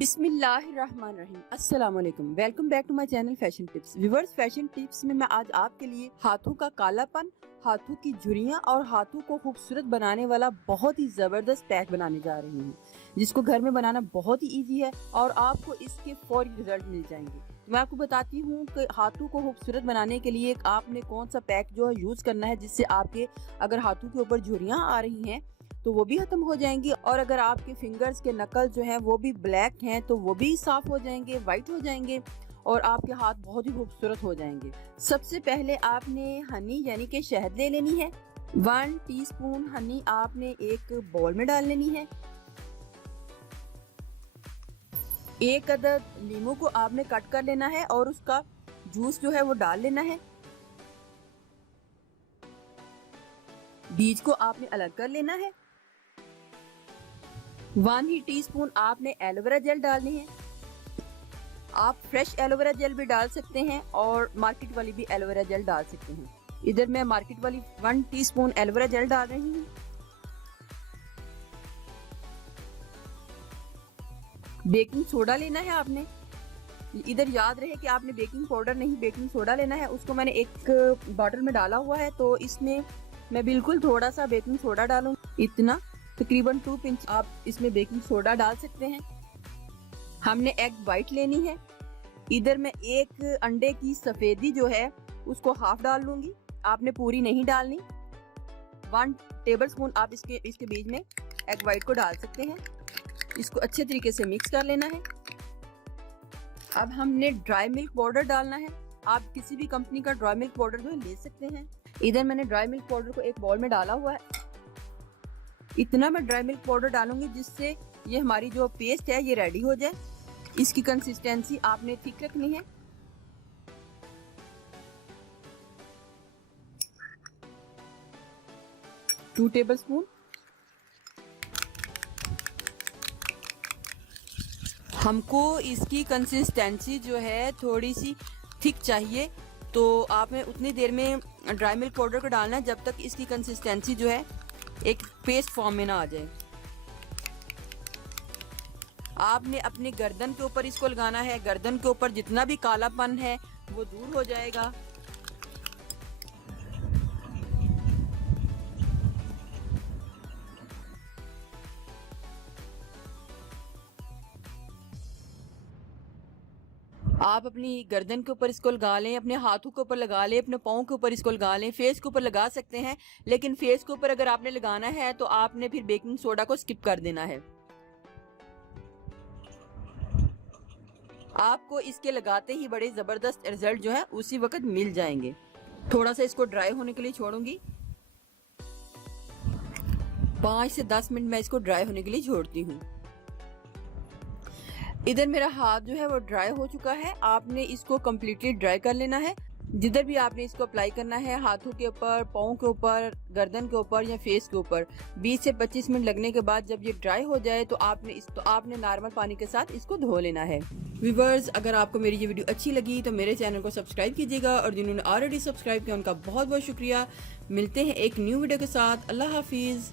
बिस्मिल्लाहिर्रहमानिर्रहीम। अस्सलाम वालेकुम। Welcome back to my channel fashion tips. Viewers, fashion tips में मैं आज आपके लिए हाथों का कालापन, हाथों की झुर्रियां और हाथों को खूबसूरत बनाने वाला बहुत ही ज़बरदस्त पैक बनाने जा रही हूँ, जिसको घर में बनाना बहुत ही ईजी है और आपको इसके फौरी रिजल्ट मिल जाएंगे। तो मैं आपको बताती हूँ कि हाथों को खूबसूरत बनाने के लिए आपने कौन सा पैक जो है यूज़ करना है, जिससे आपके अगर हाथों के ऊपर झुर्रियाँ आ रही हैं तो वो भी खत्म हो जाएंगी, और अगर आपके फिंगर्स के नकल जो हैं वो भी ब्लैक हैं तो वो भी साफ हो जाएंगे, वाइट हो जाएंगे और आपके हाथ बहुत ही खूबसूरत हो जाएंगे। सबसे पहले आपने हनी यानी कि शहद ले लेनी है। 1 टीस्पून हनी आपने एक बाउल में डाल लेनी है। 1 अदद नींबू को आपने कट कर लेना है और उसका जूस जो है वो डाल लेना है। बीज को आपने अलग कर लेना है। 1 ही टीस्पून आपने एलोवेरा जेल डालनी है। आप फ्रेश एलोवेरा जेल भी डाल सकते हैं और मार्केट वाली भी एलोवेरा जेल डाल सकते हैं। इधर मैं मार्केट वाली 1 टीस्पून एलोवेरा जेल डाल रही हूँ। बेकिंग सोडा लेना है आपने। इधर याद रहे कि आपने बेकिंग पाउडर नहीं, बेकिंग सोडा लेना है। उसको मैंने एक बॉटल में डाला हुआ है, तो इसमें मैं बिल्कुल थोड़ा सा बेकिंग सोडा डालूंगी। इतना तकरीबन 2 पिंच आप इसमें बेकिंग सोडा डाल सकते हैं। हमने एग वाइट लेनी है। इधर मैं एक अंडे की सफेदी जो है उसको हाफ डाल लूंगी, आपने पूरी नहीं डालनी। 1 टेबलस्पून आप इसके बीच में एग वाइट को डाल सकते हैं। इसको अच्छे तरीके से मिक्स कर लेना है। अब हमने ड्राई मिल्क पाउडर डालना है। आप किसी भी कंपनी का ड्राई मिल्क पाउडर जो ले सकते हैं। इधर मैंने ड्राई मिल्क पाउडर को एक बाउल में डाला हुआ है। इतना मैं ड्राई मिल्क पाउडर डालूंगी जिससे ये हमारी जो पेस्ट है ये रेडी हो जाए। इसकी कंसिस्टेंसी आपने थिक रखनी है। Two tablespoon. हमको इसकी कंसिस्टेंसी जो है थोड़ी सी थिक चाहिए, तो आपने उतनी देर में ड्राई मिल्क पाउडर को डालना है जब तक इसकी कंसिस्टेंसी जो है एक पेस्ट फॉर्म में ना आ जाए। आपने अपने गर्दन के ऊपर इसको लगाना है। गर्दन के ऊपर जितना भी कालापन है वो दूर हो जाएगा। आप अपनी गर्दन के ऊपर इसको लगा लें, अपने हाथों के ऊपर लगा लें, अपने पाँव के ऊपर इसको लगा लें, फेस के ऊपर लगा सकते हैं। लेकिन फेस के ऊपर अगर आपने लगाना है तो आपने फिर बेकिंग सोडा को स्किप कर देना है। आपको इसके लगाते ही बड़े ज़बरदस्त रिजल्ट जो है उसी वक्त मिल जाएंगे। थोड़ा सा इसको ड्राई होने के लिए छोड़ूंगी। 5 से 10 मिनट मैं इसको ड्राई होने के लिए छोड़ती हूँ। इधर मेरा हाथ जो है वो ड्राई हो चुका है। आपने इसको कम्प्लीटली ड्राई कर लेना है। जिधर भी आपने इसको अप्लाई करना है, हाथों के ऊपर, पाँव के ऊपर, गर्दन के ऊपर या फेस के ऊपर, 20 से 25 मिनट लगने के बाद जब ये ड्राई हो जाए तो आपने नॉर्मल पानी के साथ इसको धो लेना है। व्यूअर्स, अगर आपको मेरी ये वीडियो अच्छी लगी तो मेरे चैनल को सब्सक्राइब कीजिएगा, और जिन्होंने ऑलरेडी सब्सक्राइब किया उनका बहुत बहुत शुक्रिया। मिलते हैं एक न्यू वीडियो के साथ। अल्लाह हाफिज़।